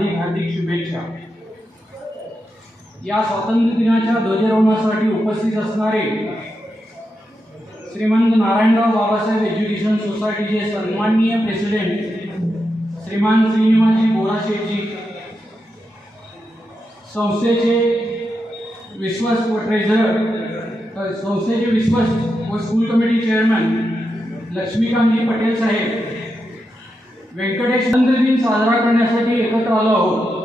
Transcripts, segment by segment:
हार्दिक हार्दिक शुभेच्छा. या स्वातंत्र्य दिनाच्या ध्वजारोहणासाठी उपस्थित असणारे श्रीमंत नारायणराव बाबासाहेब एज्युकेशन सोसायटीचे सन्माननीय प्रेसिडेंट श्रीमान श्रीनिवासजी बोराशेजी संस्थेचे विश्वस व ट्रेझरर संस्थेचे विश्वस व स्कूल कमिटी चेअरमॅन लक्ष्मीकांतजी पटेल साहेब व्यंकटेश स्वातंत्र्य दिन साजरा करण्यासाठी एकत्र आलो आहोत.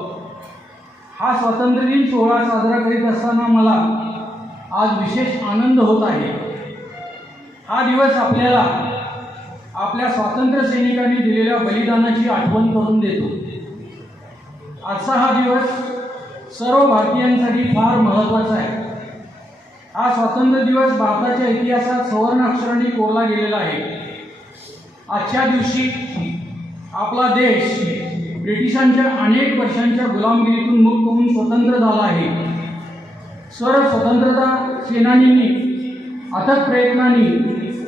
हा स्वातंत्र्य दिन सोहळा साजरा करीत असताना मला आज विशेष आनंद होत आहे. हा दिवस आपल्याला आपल्या स्वातंत्र्य सैनिकांनी दिलेल्या बलिदानाची आठवण करून देतो. आजचा हा दिवस सर्व भारतीयांसाठी फार महत्त्वाचा आहे. हा स्वातंत्र्य दिवस भारताच्या इतिहासात सुवर्ण अक्षरांनी कोरला गेलेला आहे. आजच्या दिवशी आपला देश ब्रिटिशांच्या अनेक वर्षांच्या गुलामगिरीतून मुक्त होऊन स्वतंत्र झाला आहे. सर्व स्वतंत्रता सेनानींनी अथक प्रयत्नांनी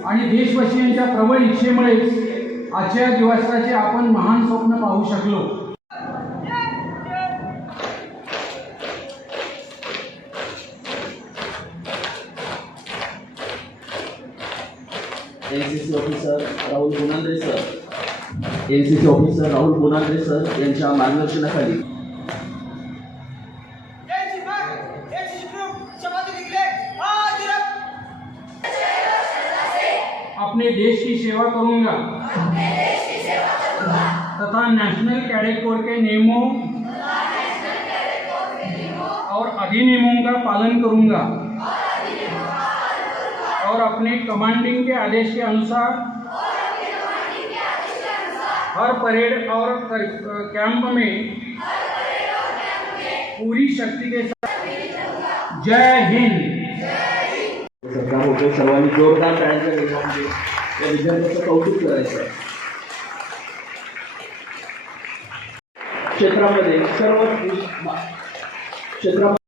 आणि देशवासियांच्या प्रबळ इच्छेमुळेच आजच्या दिवसाचे आपण महान स्वप्न पाहू शकलो. N C C officer Rahul Gunandre sir N C C officer Rahul Gunandre sir यांच्या मार्गदर्शनाखाली अपने देश की सेवा करूँगा। तथा नेशनल कैडेट कोर के नियमों और अधिनियमों का पालन करूँगा। और अपने कमांडिंग के आदेश के अनुसार हर परेड और कर- कैंप में पूरी शक्ति के साथ। जय हिंद। सरकार होते सर्वांनी जोरदार टाळ्यांच्या गजरामध्ये या विद्यार्थ्यांचं कौतुक करायचं क्षेत्रामध्ये सर्व क्षेत्रामध्ये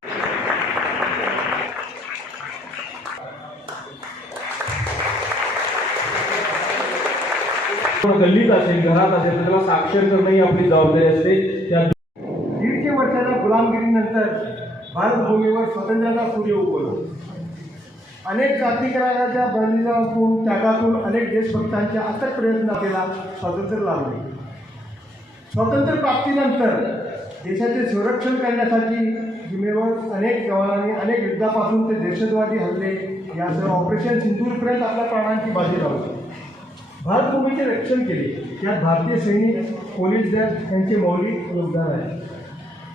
गल्लीत असेल घरात असेल तर त्याला साक्षर करणं ही आपली जबाबदारी असते. त्या दीडशे वर्षाच्या गुलामगिरीनंतर भारतभूमीवर स्वातंत्र्याचा सूर्य उगवला. अनेक क्रांतिकारकाच्या बलिदानातून त्यागातून अनेक देशभक्तांच्या अथक प्रयत्न केला स्वातंत्र्य लाभले. स्वातंत्र्य प्राप्तीनंतर देशाचे संरक्षण करण्यासाठी जिमेवर अनेक जवानांनी अनेक युद्धापासून ते दहशतवादी हल्ले यासह ऑपरेशन सिंधूरपर्यंत आपल्या प्राणांची बाजी लावली. भारतभूमीचे रक्षण केले. यात भारतीय सैनिक पोलीस दल यांचे मौलिक योगदान आहे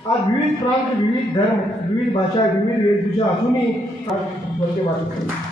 आज विविध प्रांत विविध धर्म विविध भाषा विविध वेशभूषा असूनही आज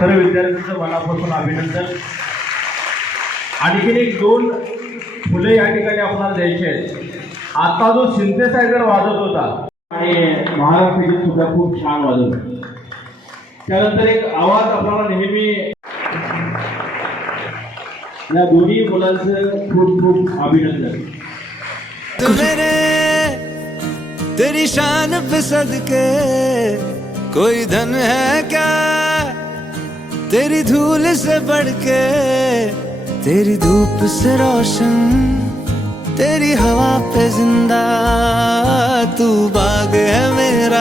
मनापासून अभिनंदन. आणखीन एक दोन फुले या ठिकाणी आपल्याला द्यायचे आहेत. आता जो सिंथेसायझर वाजत होता आणि महाराष्ट्र सुद्धा खूप छान वाजत होता. त्यानंतर एक आवाज आपल्याला नेहमी या दोन्ही मुलांचं खूप खूप अभिनंदन. तेरी शान पे सदके कोई धन है क्या? तेरी धूल से बढ़ के तेरी धूप से रोशन, तेरी हवा पे ज़िंदा, तू बाग है मेरा।